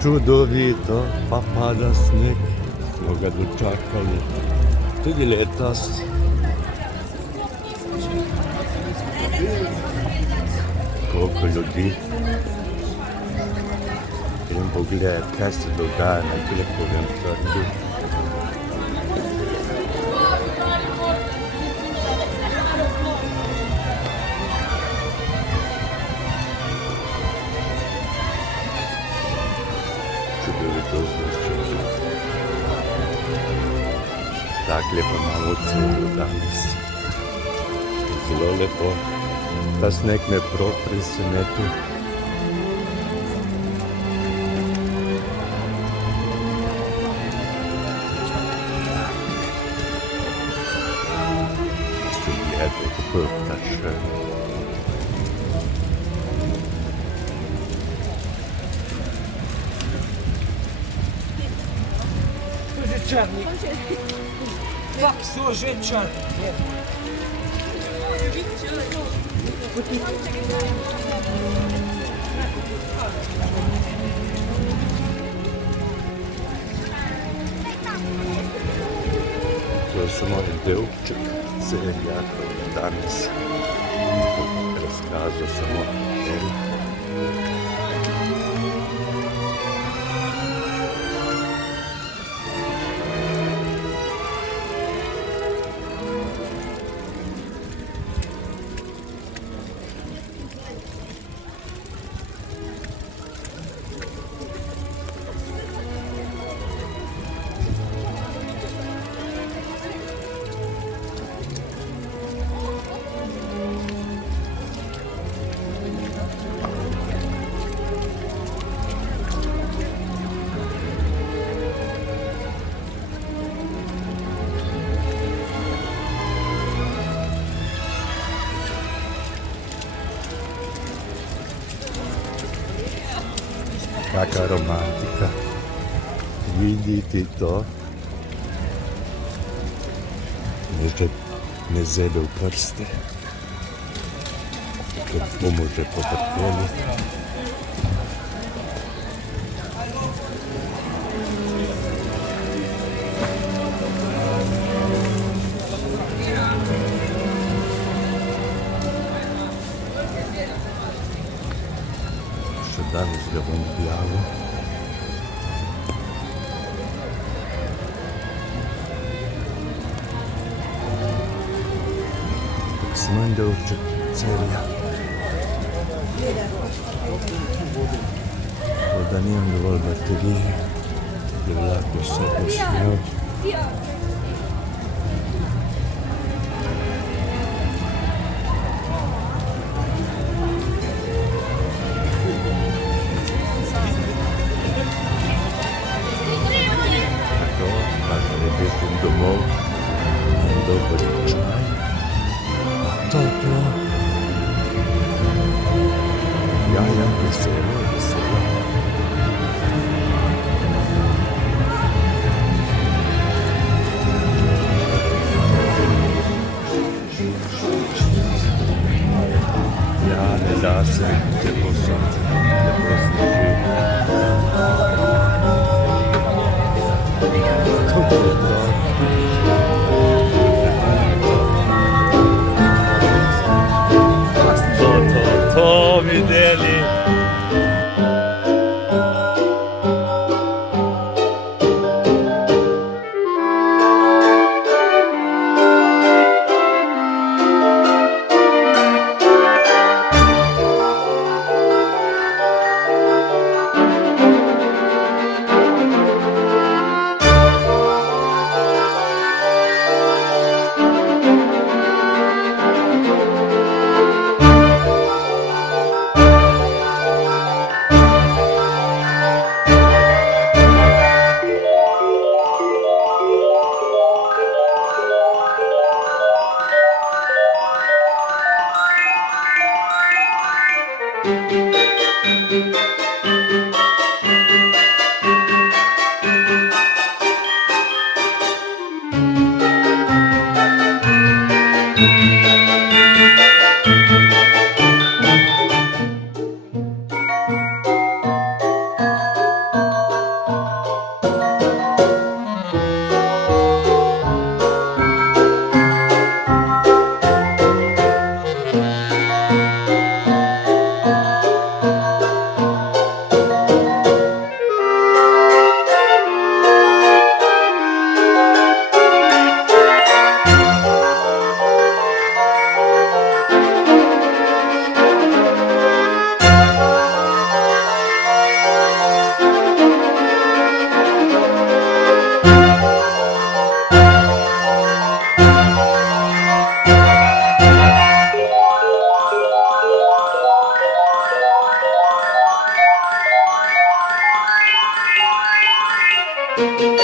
Čudovito, pa pada sneg, smo ga dočakali tudi letos. Koliko ljudi. Grem pogledat, kaj se dogaja na Grekovem trgu. Čudovito zvočenje. Takle pa imamo celo danes. Zelo lepo. Ta sneg me prav presenetil. Se gleda, kako je ptašen. Czarnik. Tak, służy czarnik. To je samo delček celja, danes razkazal samo en. Kakva romantika. Vidite to. Možda me zebe v prste. Ker bomo že potrpeli. Danes ga bom objavil. Tak sem en delček celja. Da nimam dovolj baterije, da bi lahko vse posnel. Domov, dober čaj, to je to. Ja, veselo, veselo. Ja, ne da se, lepo sonce, lepo sneži. Kako je to? To videli. Thank